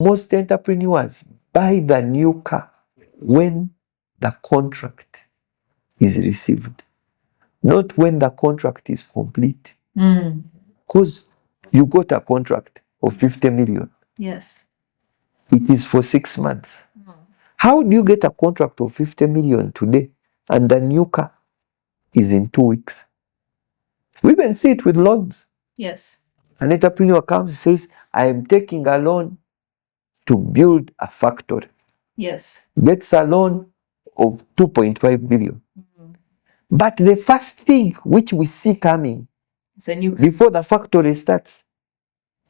Most entrepreneurs buy the new car when the contract is received, not when the contract is complete. Because you got a contract of 50 million. Yes. It is for 6 months. How do you get a contract of 50 million today and the new car is in 2 weeks? We even see it with loans. Yes. An entrepreneur comes and says, I am taking a loan to build a factory. Yes. Gets a loan of 2.5 billion. But the first thing which we see coming It's a new. before the factory starts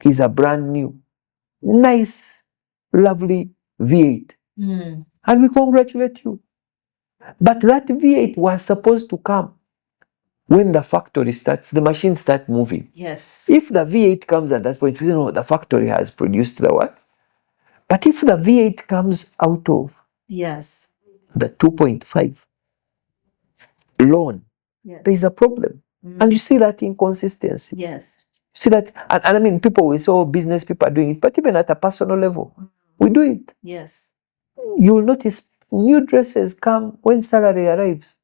is a brand new, nice, lovely V8. And we congratulate you. But that V8 was supposed to come when the factory starts, the machine starts moving. Yes. If the V8 comes at that point, we know the factory has produced the what? But if the V8 comes out of Yes. the 2.5 loan, Yes. there is a problem. And you see that inconsistency. Yes. See that, and I mean, people will say, oh, business people are doing it, but even at a personal level, we do it. Yes. You'll notice new dresses come when salary arrives.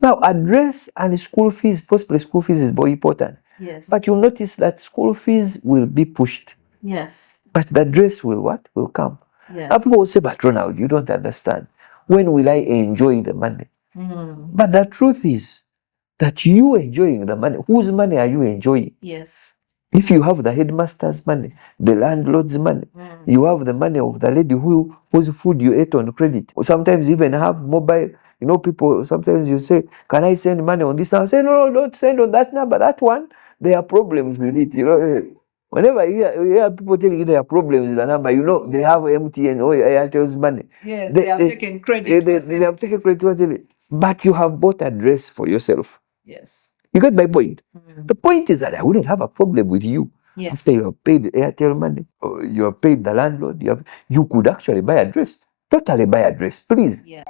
Now, a dress and school fees, possibly school fees is very important. Yes. But you'll notice that school fees will be pushed. Yes. But the dress will what? Will come. Yes. Now people will say, but Ronald, you don't understand. When will I enjoy the money? But the truth is that you enjoying the money. Whose money are you enjoying? Yes. If you have the headmaster's money, the landlord's money, you have the money of the lady whose food you ate on credit. Or sometimes you even have mobile. You know, people, sometimes you say, can I send money on this number? Say, no, don't send on that number. That one, there are problems with it. You know, whenever you hear people telling you there are problems with the number, you know, they have MTN or Airtel's money. Yes, they have taken credit. They have taken credit. But you have bought a dress for yourself. Yes. You get my point? The point is that I wouldn't have a problem with you. Yes. After you have paid the Airtel money, or you have paid the landlord, you could actually buy a dress. Totally buy a dress, please. Yeah.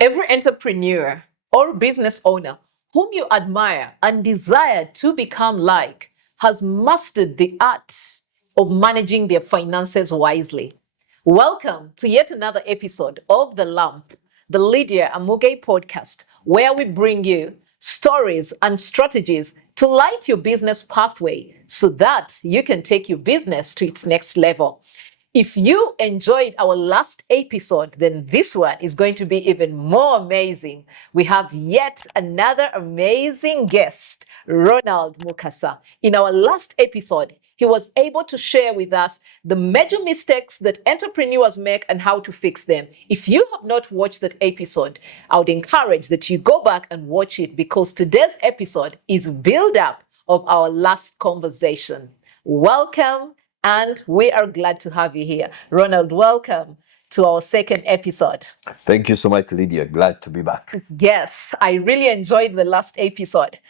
Every entrepreneur or business owner whom you admire and desire to become like has mastered the art of managing their finances wisely. Welcome to yet another episode of The Lamp, the Lydia Amuge podcast, where we bring you stories and strategies to light your business pathway so that you can take your business to its next level. If you enjoyed our last episode, then this one is going to be even more amazing. We have yet another amazing guest, Ronald Mukasa. In our last episode, he was able to share with us the major mistakes that entrepreneurs make and how to fix them. If you have not watched that episode, I would encourage that you go back and watch it because today's episode is build up of our last conversation. Welcome. And we are glad to have you here. Ronald, welcome to our second episode. Thank you so much, Lydia. Glad to be back. Yes, I really enjoyed the last episode.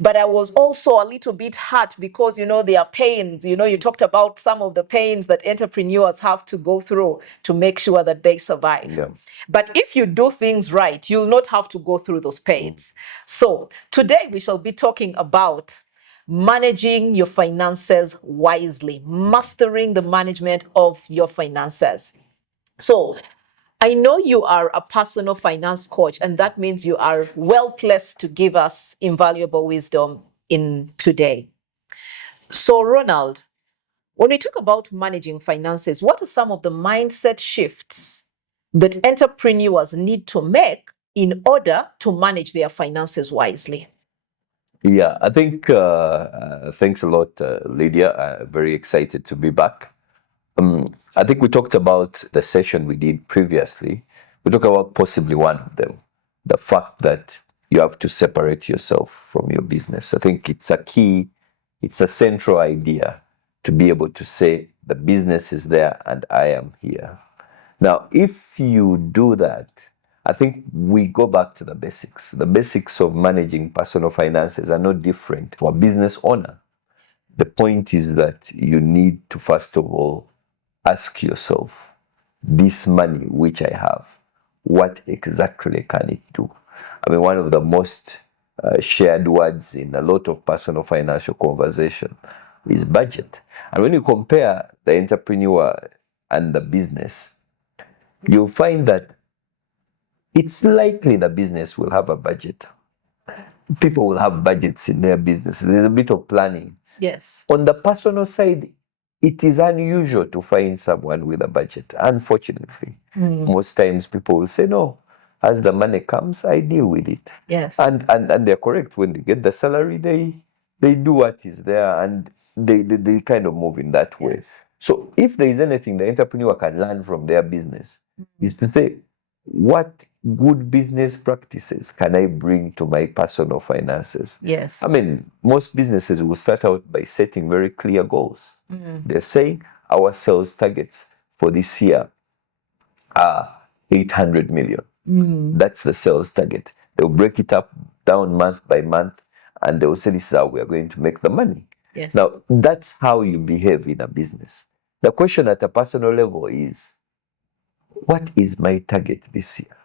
But I was also a little bit hurt because, there are pains. You talked about some of the pains that entrepreneurs have to go through to make sure that they survive. Yeah. But if you do things right, you'll not have to go through those pains. So today we shall be talking about managing your finances wisely, mastering the management of your finances. So, I know you are a personal finance coach, and that means you are well placed to give us invaluable wisdom in today. So, Ronald, when we talk about managing finances, what are some of the mindset shifts that entrepreneurs need to make in order to manage their finances wisely? Yeah, I think, thanks a lot, Lydia. Very excited to be back. I think we talked about the session we did previously. We talked about possibly one of them, the fact that you have to separate yourself from your business. I think it's a key, it's a central idea to be able to say the business is there and I am here. Now, if you do that, I think we go back to the basics. The basics of managing personal finances are no different for a business owner. The point is that you need to, first of all, ask yourself, this money which I have, what exactly can it do? I mean, one of the most shared words in a lot of personal financial conversation is budget. And when you compare the entrepreneur and the business, you'll find that it's likely the business will have a budget. People will have budgets in their business. There's a bit of planning. Yes. On the personal side, it is unusual to find someone with a budget, unfortunately. Most times people will say, no, as the money comes, I deal with it. Yes. And they're correct. When they get the salary, they do what is there, and they kind of move in that way. Yes. So if there is anything the entrepreneur can learn from their business, is to say, what good business practices can I bring to my personal finances? Yes. I mean, most businesses will start out by setting very clear goals. They're saying our sales targets for this year are 800 million. That's the sales target. They'll break it up down month by month, and they'll say, this is how we are going to make the money. Yes. Now, that's how you behave in a business. The question at a personal level is, what is my target this year?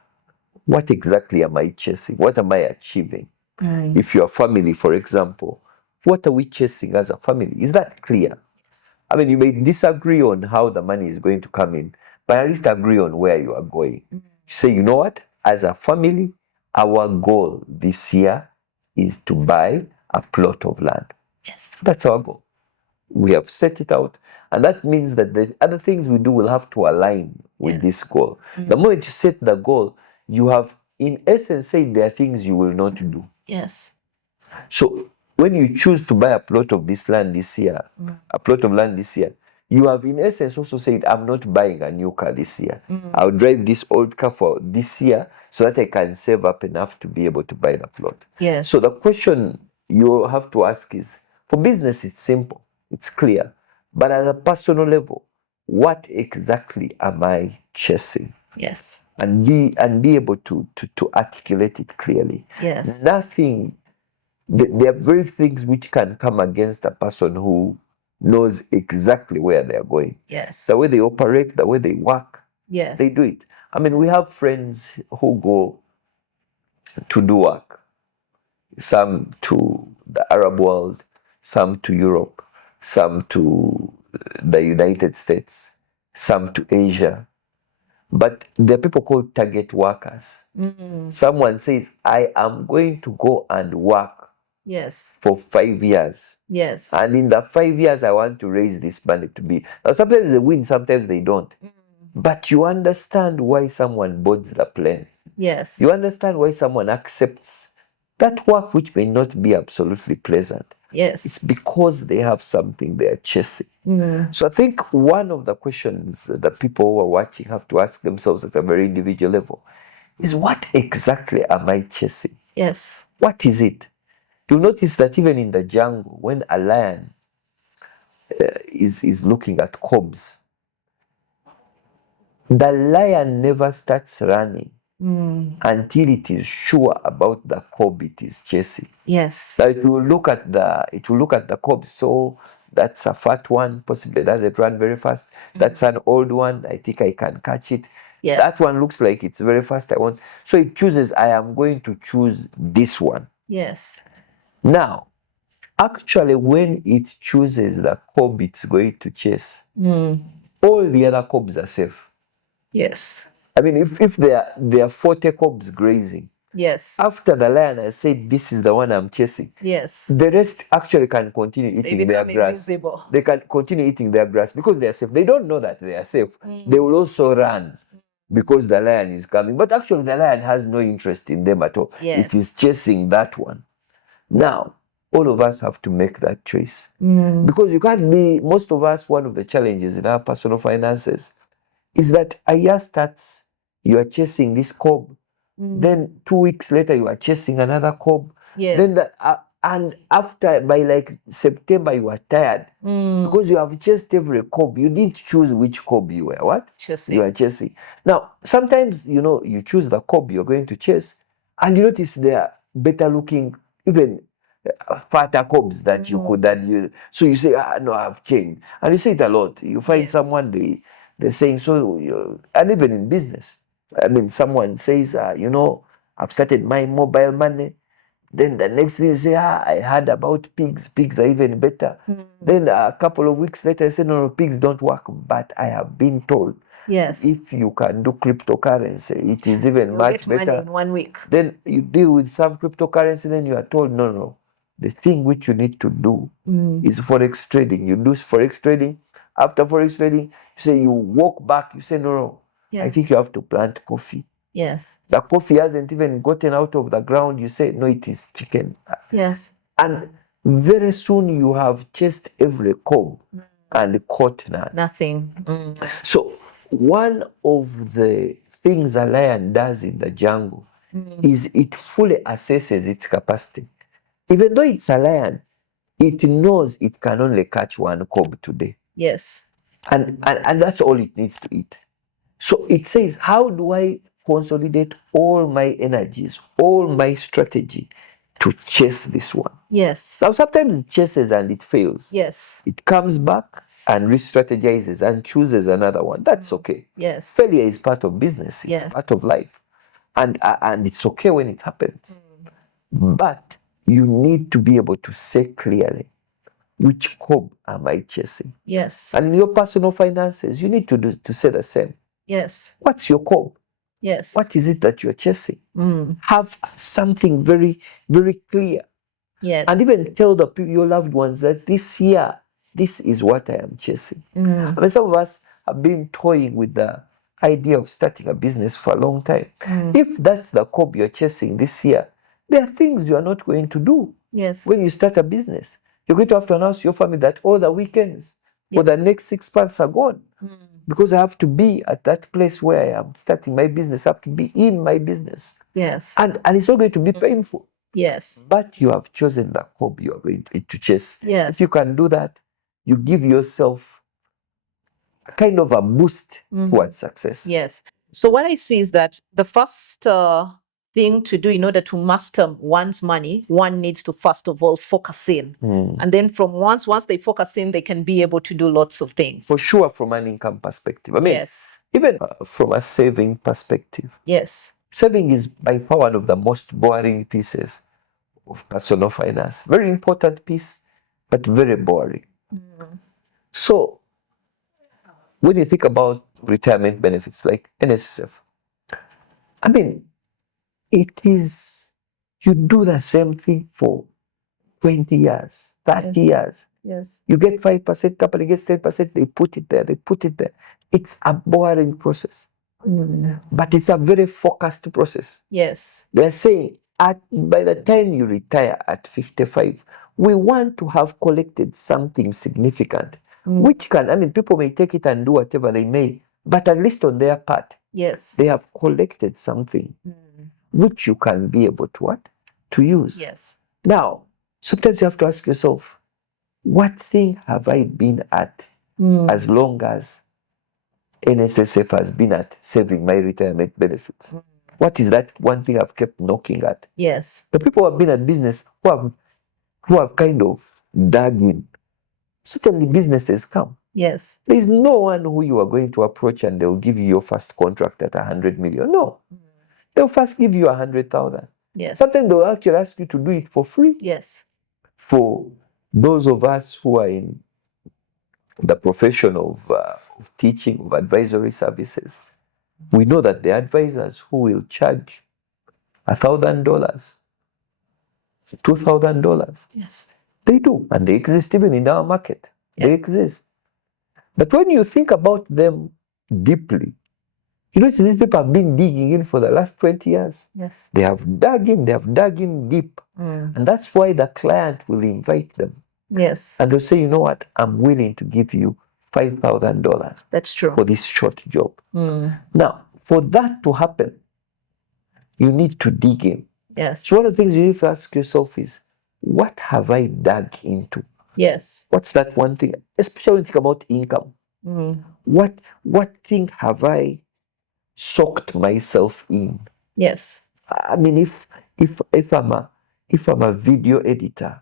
What exactly am I chasing? What am I achieving? If you're a family, for example, what are we chasing as a family? Is that clear? I mean, you may disagree on how the money is going to come in, but at least agree on where you are going. You say, you know what? As a family, our goal this year is to buy a plot of land. Yes. That's our goal. We have set it out, and that means that the other things we do will have to align with this goal. The moment you set the goal, you have, in essence, said there are things you will not do. Yes. So when you choose to buy a plot of this land this year, you have in essence also said, I'm not buying a new car this year. I'll drive this old car for this year so that I can save up enough to be able to buy the plot. Yes. So the question you have to ask is, for business, it's simple, it's clear. But at a personal level, what exactly am I chasing? Yes. And be able to articulate it clearly. Yes. Nothing, there are very things which can come against a person who knows exactly where they are going. Yes. The way they operate, the way they work, Yes. they do it. I mean, we have friends who go to do work, some to the Arab world, some to Europe, some to the United States, some to Asia. But there are people called target workers. Someone says, I am going to go and work Yes. for 5 years. Yes. And in the 5 years, I want to raise this money to be. Now, sometimes they win, sometimes they don't. But you understand why someone boards the plane. Yes. You understand why someone accepts that work which may not be absolutely pleasant. Yes. It's because they have something they are chasing. So I think one of the questions that people who are watching have to ask themselves at a very individual level is, what exactly am I chasing? Yes. What is it? You'll notice that even in the jungle, when a lion is looking at cubs, the lion never starts running until it is sure about the cub it is chasing. Yes. Now it will look at the cub. So that's a fat one, possibly doesn't run very fast. That's an old one. I think I can catch it. Yes. That one looks like it's very fast. So it chooses, I am going to choose this one. Yes. Now, actually, when it chooses the cub it's going to chase, all the other cubs are safe. Yes. I mean, if there are 40 cubs grazing, Yes. after the lion has said, this is the one I'm chasing, Yes. the rest actually can continue They eating their become grass. invisible. They can continue eating their grass because they are safe. They don't know that they are safe. They will also run because the lion is coming. But actually, the lion has no interest in them at all. Yes. It is chasing that one. Now, all of us have to make that choice. Because you can't be, most of us, one of the challenges in our personal finances is that a year starts, you are chasing this cub. Then 2 weeks later, you are chasing another cub. Yes. Then and after, by like September, you are tired because you have chased every cub. You didn't choose which cub you were chasing. You are chasing. Now, sometimes, you choose the cub you're going to chase, and you notice they are better looking, even fatter cobs that you could add. So you say, no, I've changed. And you say it a lot. You find someone, they're saying, and even in business. I mean, someone says, I've started my mobile money. Then the next thing you say, I heard about pigs. Pigs are even better. Then a couple of weeks later, I say, no, pigs don't work. But I have been told, if you can do cryptocurrency, it is even You'll much get money better. in 1 week. Then you deal with some cryptocurrency, then you are told, no. The thing which you need to do is forex trading. You do forex trading. After forex trading, you say you walk back. You say, no. I think you have to plant coffee. Yes. The coffee hasn't even gotten out of the ground. You say, no, it is chicken. Yes. And very soon you have chased every cob and caught none. Nothing. So one of the things a lion does in the jungle is it fully assesses its capacity. Even though it's a lion, it knows it can only catch one cob today. Yes. And that's all it needs to eat. So it says, how do I consolidate all my energies, all my strategy to chase this one? Yes. Now, sometimes it chases and it fails. Yes. It comes back and re-strategizes and chooses another one. That's okay. Yes. Failure is part of business. It's part of life. And it's okay when it happens. But you need to be able to say clearly, which cob am I chasing? Yes. And in your personal finances, you need to say the same. Yes. What's your cob? Yes. What is it that you're chasing? Have something very, very clear. Yes. And even tell your loved ones that this year, this is what I am chasing. I mean, some of us have been toying with the idea of starting a business for a long time. If that's the cob you're chasing this year, there are things you are not going to do. Yes. When you start a business, you're going to have to announce to your family that all the weekends for the next 6 months are gone. Because I have to be at that place where I am starting my business. I have to be in my business. Yes. And it's not going to be painful. Yes. But you have chosen the cob you are going to chase. Yes. If you can do that, you give yourself a kind of a boost towards success. Yes. So what I see is that the first thing to do in order to master one's money, one needs to first of all focus in. And then from once they focus in, they can be able to do lots of things. For sure, from an income perspective. I mean, even from a saving perspective. Yes. Saving is by far one of the most boring pieces of personal finance. Very important piece, but very boring. So, when you think about retirement benefits like NSSF, I mean, it is, you do the same thing for 20 years, 30 years. Yes. You get 5%, company gets 10%, they put it there. It's a boring process. But it's a very focused process. Yes. They're saying, by the time you retire at 55, we want to have collected something significant, which can, I mean, people may take it and do whatever they may, but at least on their part, yes, they have collected something which you can be able to what? To use. Yes. Now, sometimes you have to ask yourself, what thing have I been at as long as NSSF has been at saving my retirement benefits? What is that one thing I've kept knocking at? Yes. The people who have been at business, who have kind of dug in, certainly businesses come. Yes. There is no one who you are going to approach and they'll give you your first contract at 100 million. No. They'll first give you 100,000. Yes. Sometimes they'll actually ask you to do it for free. Yes. For those of us who are in the profession of teaching, of advisory services, we know that the advisors who will charge $1,000, $2,000, yes, they do, and they exist even in our market. Yes. They exist. But when you think about them deeply, you notice these people have been digging in for the last 20 years. Yes. They have dug in deep. And that's why the client will invite them. Yes. And they'll say, you know what, I'm willing to give you $5,000. That's true. For this short job. Now, for that to happen, you need to dig in. Yes. So one of the things you need to ask yourself is, what have I dug into? Yes. What's that one thing? Especially when you think about income. What thing have I soaked myself in? Yes. I mean, if I'm if I'm a video editor,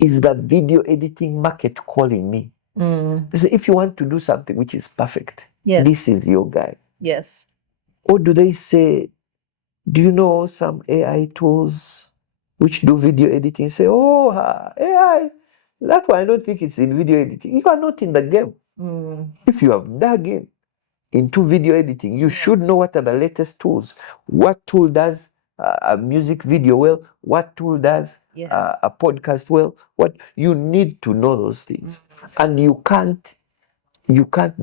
is the video editing market calling me? They say, if you want to do something which is perfect, Yes. this is your guy. Yes. Or do they say, do you know some AI tools which do video editing? Say, oh, AI, that one I don't think it's in video editing. You are not in the game. If you have dug into video editing, you should know what are the latest tools. What tool does a music video well? What tool does Yes. a podcast well? What you need to know those things, and you can't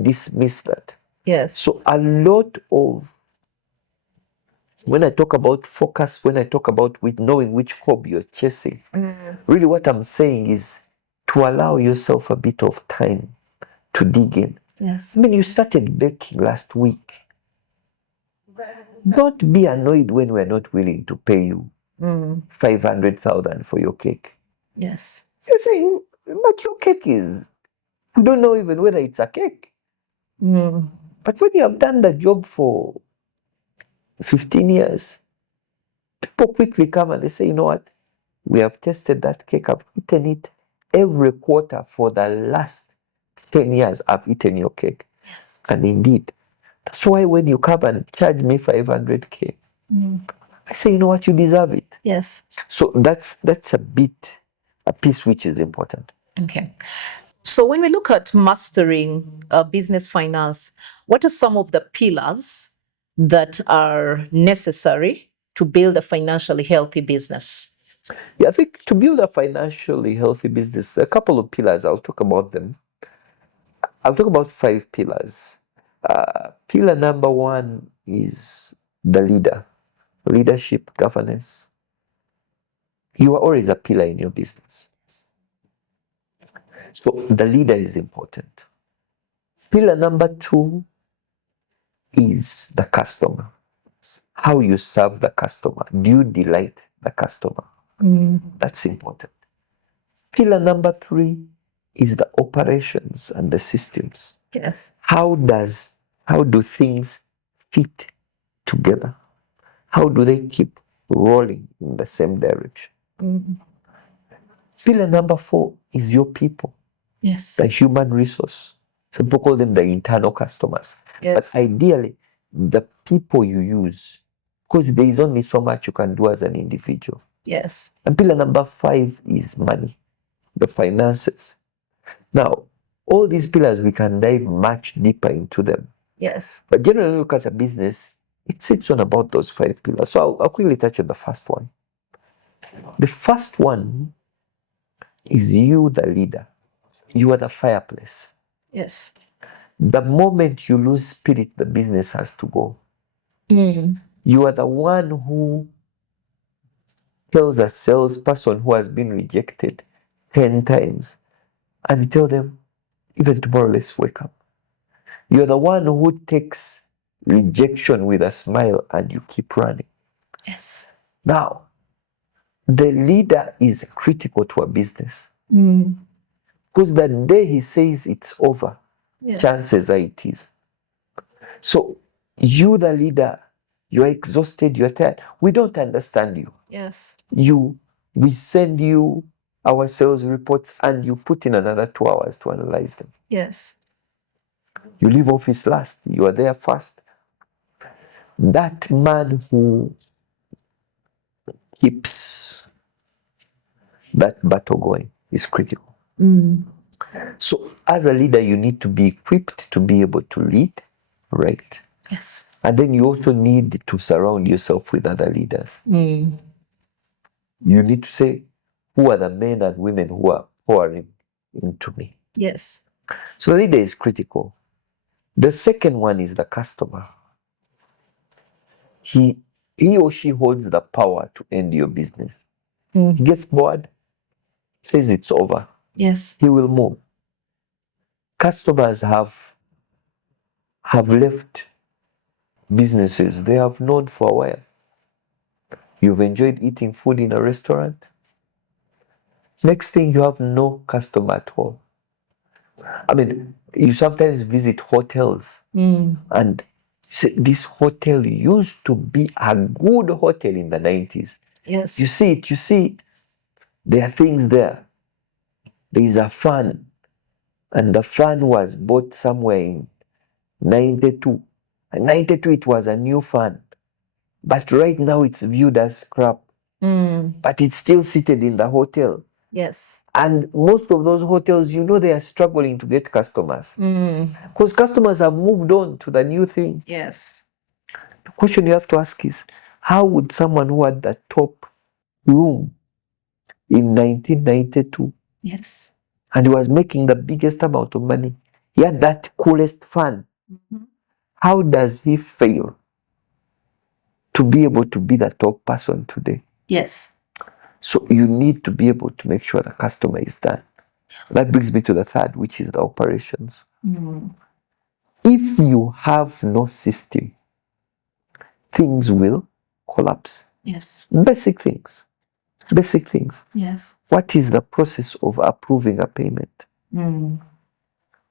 dismiss that. Yes. So a lot of, when I talk about focus, when I talk about with knowing which hob you're chasing, really what I'm saying is to allow yourself a bit of time to dig in. Yes. I mean, you started baking last week. Don't be annoyed when we're not willing to pay you 500,000 for your cake. Yes. You're saying, but your cake is, we don't know even whether it's a cake. But when you have done the job for 15 years, people quickly come and they say, you know what? We have tested that cake. I've eaten it every quarter for the last 10 years. I've eaten your cake. Yes. And indeed, that's why when you come and charge me 500K, I say, you know what? You deserve it. Yes. So that's a piece which is important. Okay. So when we look at mastering business finance, what are some of the pillars that are necessary to build a financially healthy business? Yeah, I think to build a financially healthy business, there are a couple of pillars. I'll talk about them. I'll talk about 5 pillars. Pillar number 1 is the leader, leadership, governance. You are always a pillar in your business. So the leader is important. Pillar number 2 is the customer. How you serve the customer. Do you delight the customer? That's important. Pillar number 3 is the operations and the systems. Yes. How do things fit together? How do they keep rolling in the same direction? Pillar number 4 is your people. Yes. The human resource. Some people call them the internal customers. Yes. But ideally, the people you use, because there is only so much you can do as an individual. Yes. And pillar number 5 is money, the finances. Now, all these pillars, we can dive much deeper into them. Yes. But generally, look at a business, it sits on about those 5 pillars. So I'll quickly touch on the first one. The first one is you, the leader. You are the fireplace. Yes. The moment you lose spirit, the business has to go. You are the one who tells the salesperson who has been rejected 10 times and you tell them, even tomorrow, let's wake up. You're the one who takes rejection with a smile and you keep running. Yes. Now, the leader is critical to a business. Because the day he says it's over, chances are it is. So, you, the leader, you're exhausted, you're tired. We don't understand you. Yes. We send you our sales reports and you put in another 2 hours to analyze them. Yes. You leave office last, you are there first. That man who keeps that battle going is critical. So as a leader, you need to be equipped to be able to lead, right? Yes. And then you also need to surround yourself with other leaders. You need to say, who are the men and women who are pouring into me? Yes. So the leader is critical. The second one is the customer. He or she holds the power to end your business. He gets bored, says it's over. Yes. He will move. Customers have left businesses they have known for a while. You've enjoyed eating food in a restaurant. Next thing, you have no customer at all. I mean, you sometimes visit hotels and See, this hotel used to be a good hotel in the 90s. Yes. You see, there are things there. There is a fan, and the fan was bought somewhere in 92. In 92, it was a new fan. But right now, it's viewed as scrap. But it's still seated in the hotel. Yes. And most of those hotels, they are struggling to get customers. Because customers have moved on to the new thing. Yes. The question you have to ask is, how would someone who had the top room in 1992, Yes. and he was making the biggest amount of money, he had that coolest fan, how does he fail to be able to be the top person today? Yes. So you need to be able to make sure the customer is done. That brings me to the third, which is the operations. If you have no system, things will collapse. Yes. Basic things. Yes. What is the process of approving a payment?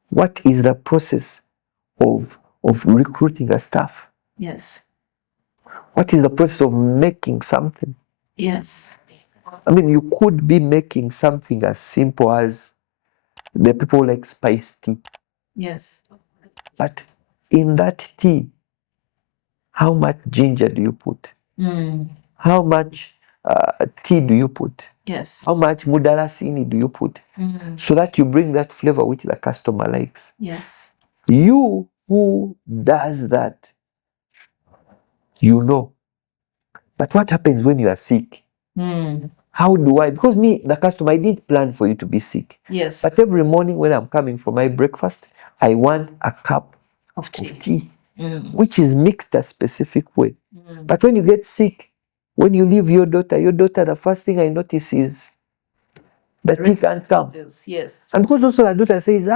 What is the process of recruiting a staff? Yes. What is the process of making something? Yes. I mean, you could be making something as simple as the people like spiced tea. Yes. But in that tea, how much ginger do you put? How much tea do you put? Yes. How much mudarasini do you put? So that you bring that flavor which the customer likes. Yes. You who does that, But what happens when you are sick? How do I? Because me, the customer, I didn't plan for you to be sick. Yes. But every morning when I'm coming for my breakfast, I want a cup Of tea. of tea, which is mixed a specific way. But when you get sick, when you leave your daughter, the first thing I notice is the tea can't come. Yes. And because also the daughter says,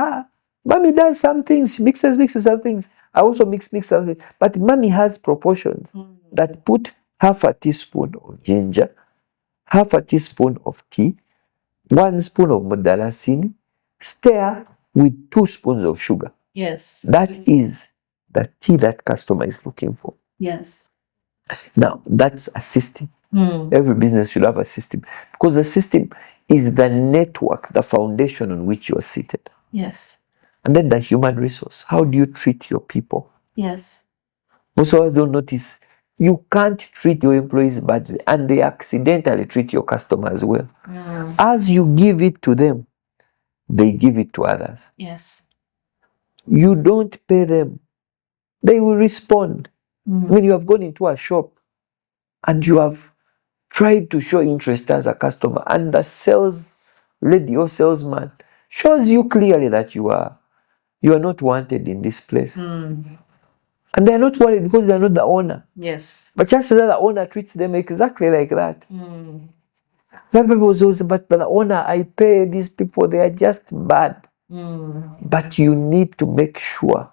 mommy does some things, she mixes some things. I also mix some things. But mommy has proportions that put half a teaspoon of ginger, half a teaspoon of tea, 1 spoon of mudarasini, stir with 2 spoons of sugar. Yes. That is the tea that customer is looking for. Yes. Now, that's a system. Every business should have a system, because the system is the network, the foundation on which you are seated. Yes. And then the human resource. How do you treat your people? Yes. Most of us don't notice. You can't treat your employees badly, and they accidentally treat your customers well. As you give it to them, they give it to others. Yes. You don't pay them, they will respond. When you have gone into a shop and you have tried to show interest as a customer, and the sales lady or salesman shows you clearly that you are not wanted in this place. And they're not wanted because they're not the owner. Yes. But chances are the owner treats them exactly like that. Some people will say, but the owner, I pay these people, they are just bad. But you need to make sure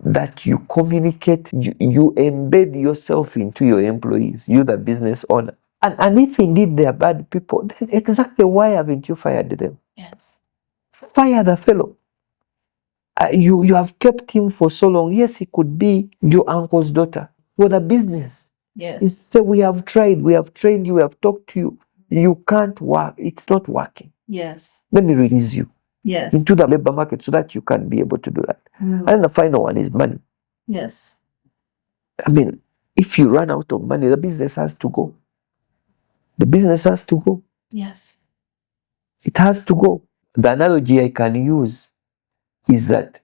that you communicate, you embed yourself into your employees, you the business owner. And if indeed they are bad people, then exactly why haven't you fired them? Yes. Fire the fellow. You have kept him for so long. Yes, he could be your uncle's daughter. Well, the business. Yes. Is say, we have tried, we have trained you, we have talked to you. You can't work. It's not working. Yes. Let me release you Yes. into the labor market so that you can be able to do that. And the final one is money. Yes. I mean, if you run out of money, the business has to go. The business has to go. Yes. It has to go. The analogy I can use is that,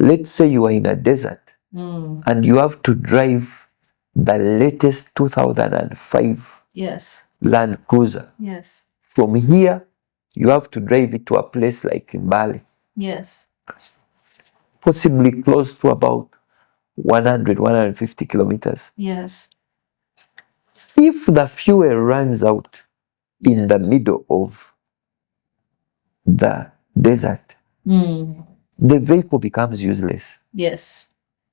let's say you are in a desert and you have to drive the latest 2005 Yes. Land Cruiser. Yes. From here, you have to drive it to a place like Bali. Yes. Possibly close to about 150 kilometers. Yes. If the fuel runs out in the middle of the desert, the vehicle becomes useless. Yes.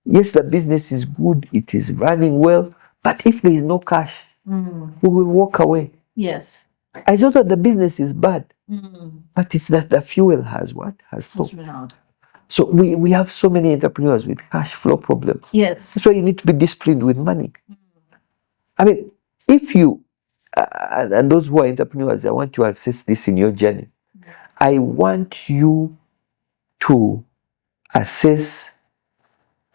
Yes, the business is good, it is running well, but if there is no cash, we will walk away. Yes. It's not that the business is bad, but it's that the fuel has what? Has stopped. So we have so many entrepreneurs with cash flow problems. Yes. That's why you need to be disciplined with money. I mean, if you, and those who are entrepreneurs, I want to assess this in your journey. I want you to assess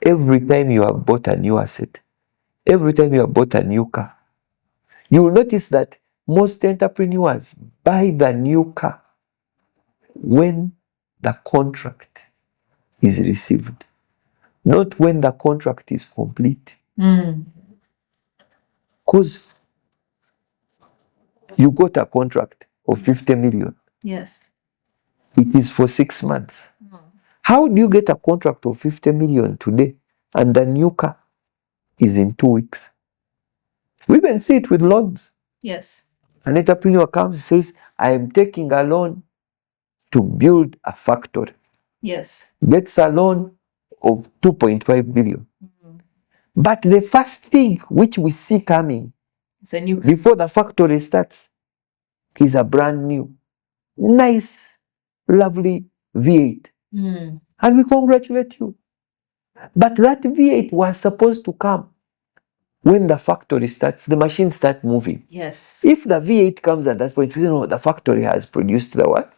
every time you have bought a new asset, every time you have bought a new car. You will notice that most entrepreneurs buy the new car when the contract is received, not when the contract is complete. Because you got a contract of 50 million. Yes. It is for 6 months. How do you get a contract of 50 million today and the new car is in 2 weeks? We even see it with loans. Yes. An entrepreneur comes and says, I am taking a loan to build a factory. Yes. Gets a loan of 2.5 billion. But the first thing which we see coming It's a new. before the factory starts is a brand new, nice, lovely V8. And we congratulate you. But that V8 was supposed to come when the factory starts, the machine starts moving. Yes. If the V8 comes at that point, we know the factory has produced the what?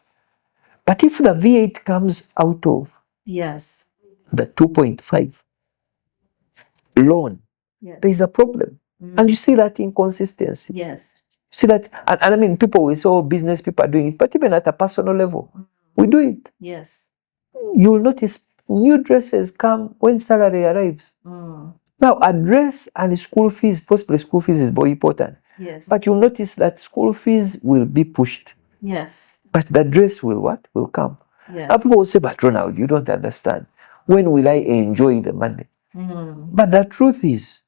But if the V8 comes out of Yes. the 2.5 loan, Yes. there is a problem. And you see that inconsistency. Yes. See that, and I mean, people will say, oh, business people are doing it, but even at a personal level, we do it. Yes. You'll notice new dresses come when salary arrives. Now, a dress and school fees, possibly school fees is very important. Yes. But you'll notice that school fees will be pushed. Yes. But the dress will what? Will come. Yes. Now people will say, but Ronald, you don't understand. When will I enjoy the money? But the truth is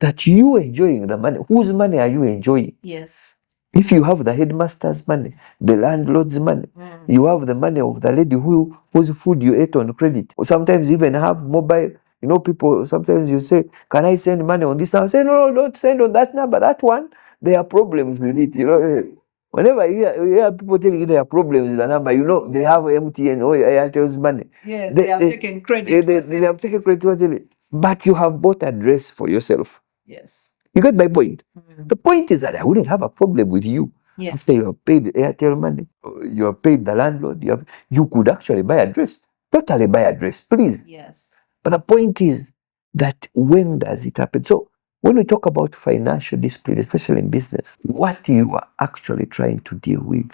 that you enjoying the money. Whose money are you enjoying? Yes. If you have the headmaster's money, the landlord's money, you have the money of the lady whose food you ate on credit. Or sometimes you even have mobile. You know, people, sometimes you say, can I send money on this number? Say, no, don't send on that number. That one, there are problems with it. You know, whenever you hear people telling you there are problems with the number, you know, they have MTN or Airtel's money. Yes, they have taken credit. They have taken credit. But you have bought a dress for yourself. Yes. You get my point? The point is that I wouldn't have a problem with you. Yes. After you have paid the Airtel money, you have paid the landlord, you could actually buy a dress. Totally buy a dress, please. Yes. But the point is that when does it happen? So when we talk about financial discipline, especially in business, what you are actually trying to deal with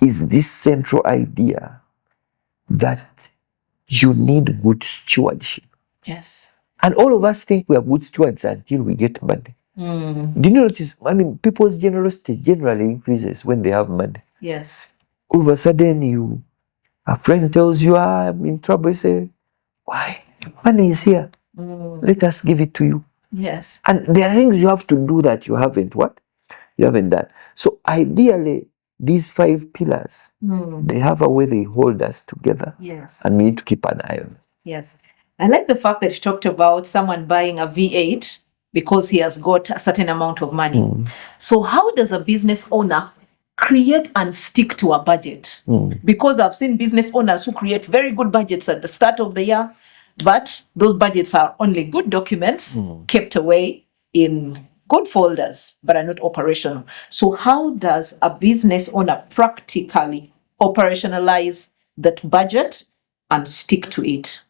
is this central idea that you need good stewardship. Yes. And all of us think we are good stewards until we get money. Do you notice? I mean, people's generosity generally increases when they have money. Yes. All of a sudden, a friend tells you, I'm in trouble. You say, why? Money is here. Let us give it to you. Yes. And there are things you have to do that you haven't what? You haven't done. So ideally, these 5 pillars, they have a way they hold us together. Yes. And we need to keep an eye on it. Yes. I like the fact that you talked about someone buying a V8 because he has got a certain amount of money. So how does a business owner create and stick to a budget? Because I've seen business owners who create very good budgets at the start of the year, but those budgets are only good documents kept away in good folders, but are not operational. So how does a business owner practically operationalize that budget and stick to it?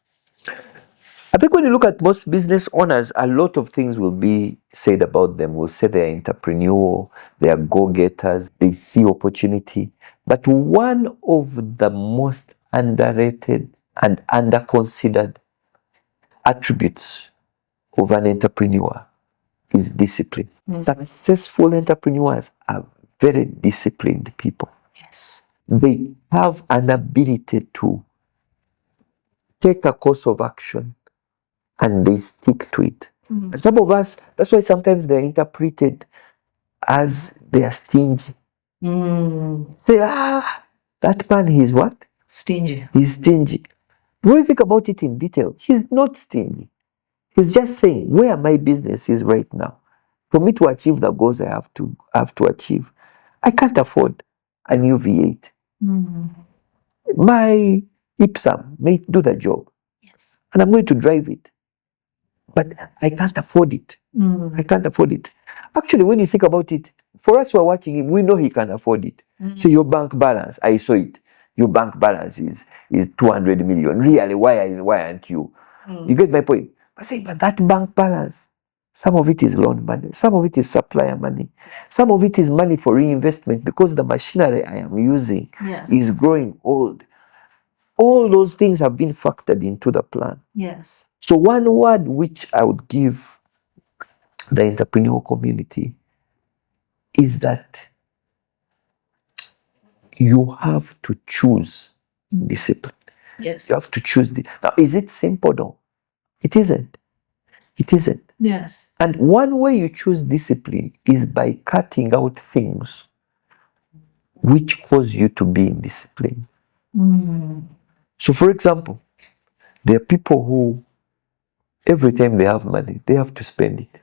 I think when you look at most business owners, a lot of things will be said about them. We'll say they're entrepreneurial, they are go-getters, they see opportunity. But one of the most underrated and under-considered attributes of an entrepreneur is discipline. Successful entrepreneurs are very disciplined people. Yes. They have an ability to take a course of action and they stick to it. And some of us, that's why sometimes they're interpreted as they are stingy. Say, that man, he's what? Stingy. He's stingy. When you think about it in detail, he's not stingy. He's just saying where my business is right now. For me to achieve the goals I have to achieve, I can't afford a new V8. My Ipsum may do the job, Yes. and I'm going to drive it. But I can't afford it. Mm. I can't afford it. Actually, when you think about it, for us who are watching him, we know he can afford it. So your bank balance, I saw it. Your bank balance is 200 million. Really, why aren't you? You get my point? I say, but that bank balance, some of it is loan money, some of it is supplier money, some of it is money for reinvestment because the machinery I am using Yes. is growing old. All those things have been factored into the plan. Yes. So one word which I would give the entrepreneurial community is that you have to choose discipline. Yes. You have to choose. Now, is it simple? No, it isn't. It isn't. Yes. And one way you choose discipline is by cutting out things which cause you to be indisciplined. So, for example, there are people who, every time they have money, they have to spend it.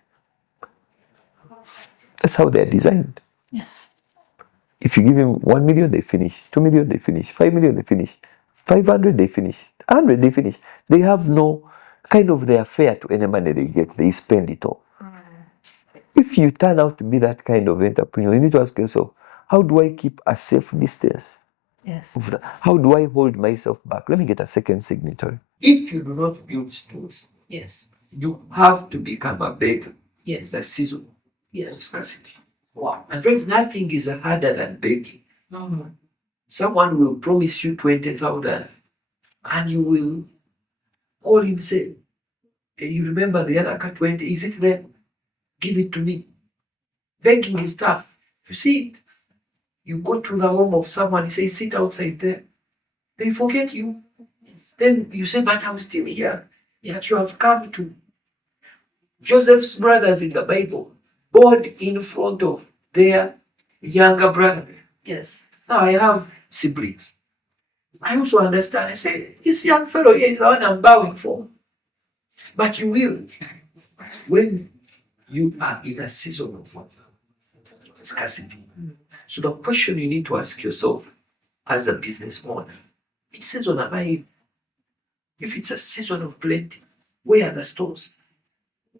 That's how they're designed. Yes. If you give him 1 million, they finish. 2 million, they finish. 5 million, they finish. 500, they finish. 100, they finish. They have no kind of their fare to any money they get. They spend it all. If you turn out to be that kind of entrepreneur, you need to ask yourself, how do I keep a safe distance? Yes. How do I hold myself back? Let me get a second signatory. If you do not build stores, Yes. you have to become a beggar. Yes. The season of Yes. scarcity. Wow. And friends, nothing is harder than begging. Mhm. Someone will promise you 20,000 and you will call him, say, "Hey, you remember the other car 20? Is it there? Give it to me." Begging is tough. You see it. You go to the home of someone, he says, "Sit outside there." They forget you. Yes. Then you say, "But I'm still here." Yes. But you have come to Joseph's brothers in the Bible, bored in front of their younger brother. Yes. Now I have siblings. I also understand. I say, this young fellow here is the one I'm bowing for. But you will. When you are in a season of scarcity. So the question you need to ask yourself as a business owner, which season am I in? If it's a season of plenty, where are the stores?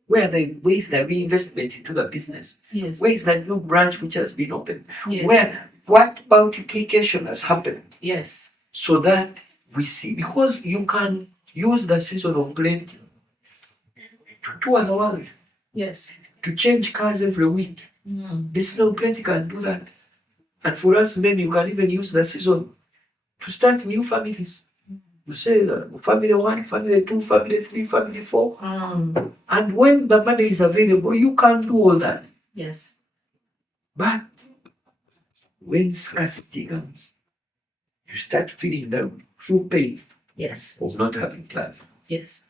Where is the reinvestment into the business? Yes. Where is the new branch which has been opened? Yes. What multiplication has happened? Yes. So that we see, because you can use the season of plenty to tour the world, Yes. to change cars every week. The season of plenty can do that. And for us men, you can even use the season to start new families. You say family 1, family 2, family 3, family 4. And when the money is available, you can do all that. Yes. But when scarcity comes, you start feeling the true pain Yes. of not having plan. Yes.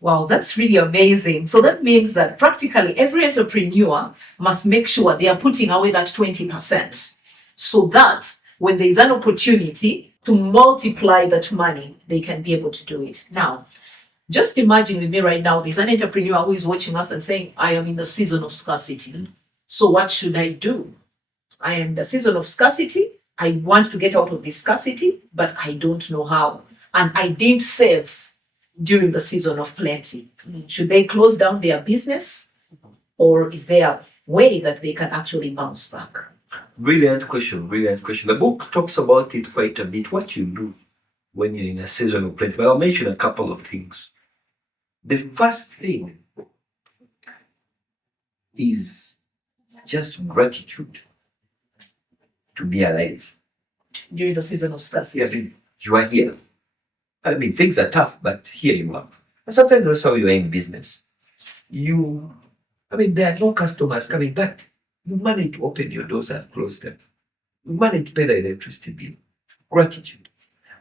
Wow, that's really amazing. So that means that practically every entrepreneur must make sure they are putting away that 20% so that when there is an opportunity to multiply that money, they can be able to do it. Now, just imagine with me right now, there's an entrepreneur who is watching us and saying, I am in the season of scarcity. So what should I do? I am in the season of scarcity. I want to get out of this scarcity, but I don't know how. And I didn't save during the season of plenty. Should they close down their business, or is there a way that they can actually bounce back? Brilliant question, brilliant question. The book talks about it quite a bit, what you do when you're in a season of plenty. But I'll mention a couple of things. The first thing is just gratitude to be alive. During the season of scarcity. I mean, you are here. I mean, things are tough, but here you are. And sometimes that's how you are in business. There are no customers coming, but you manage to open your doors and close them. You manage to pay the electricity bill. Gratitude.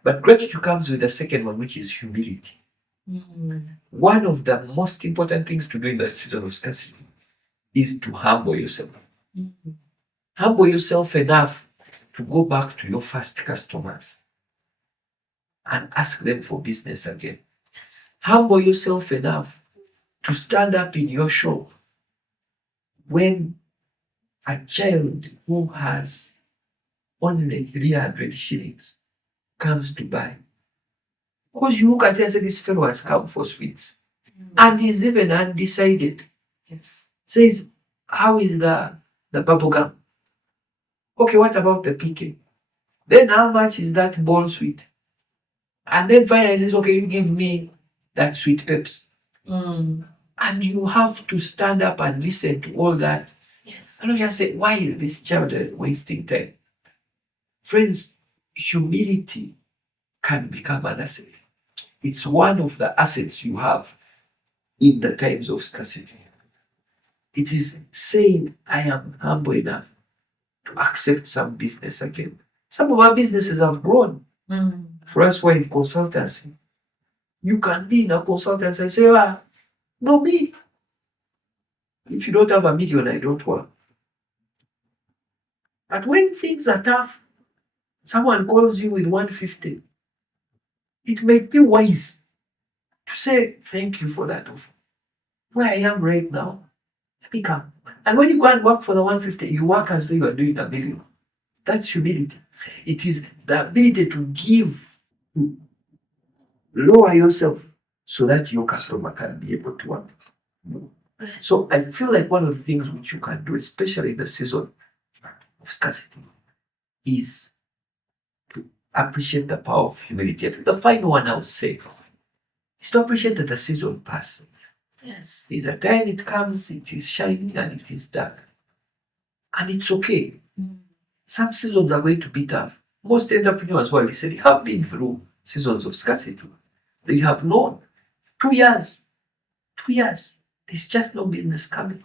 But gratitude comes with the second one, which is humility. One of the most important things to do in that season of scarcity is to humble yourself. Humble yourself enough to go back to your first customers and ask them for business again. Yes. Humble yourself enough to stand up in your shop when a child who has only 300 shillings comes to buy. Because you look at it and say, this fellow has come for sweets. And he's even undecided. Yes. Says, how is the bubble gum? Okay, what about the PK? Then how much is that ball sweet? And then finally says, okay, you give me that sweet peps. And you have to stand up and listen to all that. Yes. And you just say, why is this child wasting time? Friends, humility can become an asset. It's one of the assets you have in the times of scarcity. It is saying, I am humble enough to accept some business again. Some of our businesses have grown. For us, we're in consultancy. You can be in a consultancy and say, no, me. If you don't have $1 million, I don't work. But when things are tough, someone calls you with 150. It may be wise to say, thank you for that offer. Where I am right now, let me come. And when you go and work for the 150, you work as though you are doing $1 million. That's humility. It is the ability to give, to lower yourself so that your customer can be able to work. So I feel like one of the things which you can do, especially in the season of scarcity, is to appreciate the power of humility. I think the final one I would say is to appreciate that the season passes. Yes. There's a time it comes, it is shining and it is dark. And it's okay. Some seasons are going to be tough. Most entrepreneurs who are listening have been through seasons of scarcity. They have known 2 years. 2 years. There's just no business coming.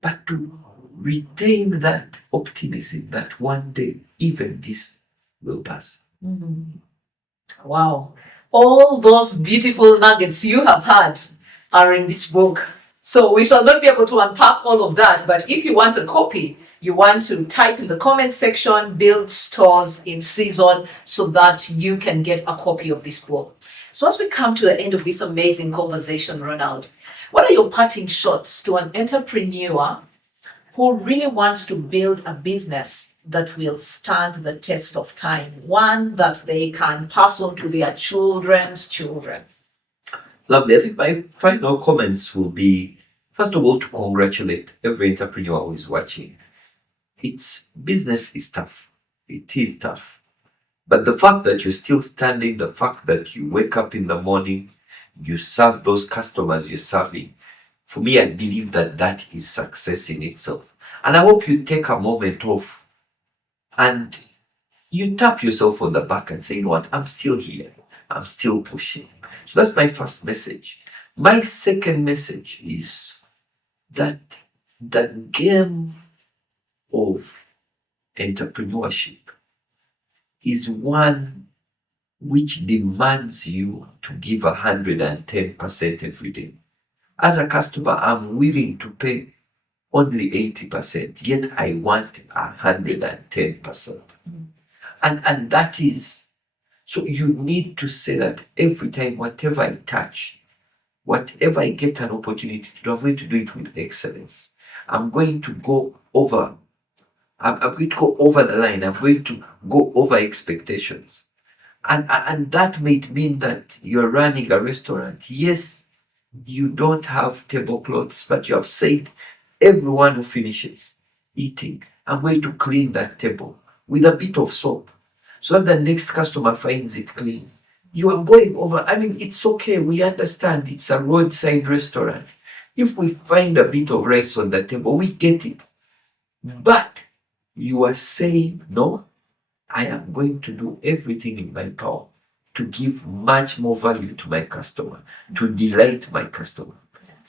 But to retain that optimism that one day even this will pass. Wow. All those beautiful nuggets you have had are in this book. So we shall not be able to unpack all of that, but if you want a copy, you want to type in the comment section, build stores in season, so that you can get a copy of this book. So as we come to the end of this amazing conversation, Ronald, what are your parting shots to an entrepreneur who really wants to build a business that will stand the test of time, one that they can pass on to their children's children? Lovely. I think my final comments will be, first of all, to congratulate every entrepreneur who is watching. Business is tough. It is tough. But the fact that you're still standing, the fact that you wake up in the morning, you serve those customers you're serving, for me, I believe that that is success in itself. And I hope you take a moment off and you tap yourself on the back and say, you know what, I'm still here. I'm still pushing. So that's my first message. My second message is that the game of entrepreneurship is one which demands you to give 110% every day. As a customer, I'm willing to pay only 80%, yet I want 110%. And that is, so you need to say that every time, whatever I touch, whatever I get an opportunity to do, I'm going to do it with excellence. I'm going to go over. I'm going to go over the line. I'm going to go over expectations. And that might mean that you're running a restaurant. Yes, you don't have tablecloths, but you have said, everyone who finishes eating, I'm going to clean that table with a bit of soap so that the next customer finds it clean. You are going over. I mean, it's okay. We understand it's a roadside restaurant. If we find a bit of rice on the table, we get it. But you are saying, no, I am going to do everything in my power to give much more value to my customer, to delight my customer.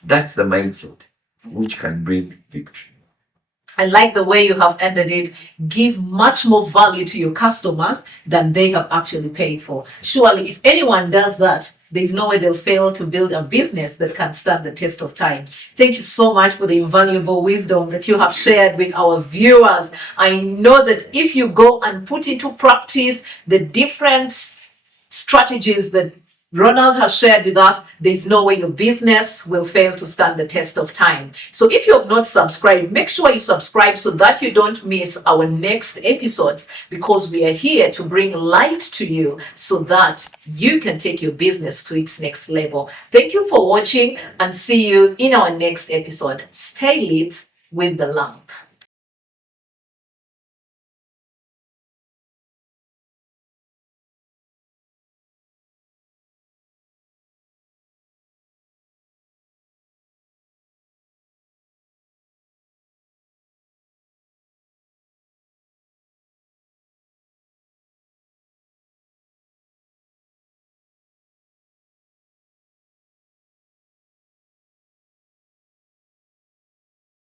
That's the mindset which can bring victory. I like the way you have ended it. Give much more value to your customers than they have actually paid for. Surely, if anyone does that, there's no way they'll fail to build a business that can stand the test of time. Thank you so much for the invaluable wisdom that you have shared with our viewers. I know that if you go and put into practice the different strategies that Ronald has shared with us there's no way your business will fail to stand the test of time. So if you have not subscribed, make sure you subscribe so that you don't miss our next episodes, because we are here to bring light to you so that you can take your business to its next level. Thank you for watching and see you in our next episode. Stay lit with the lamp.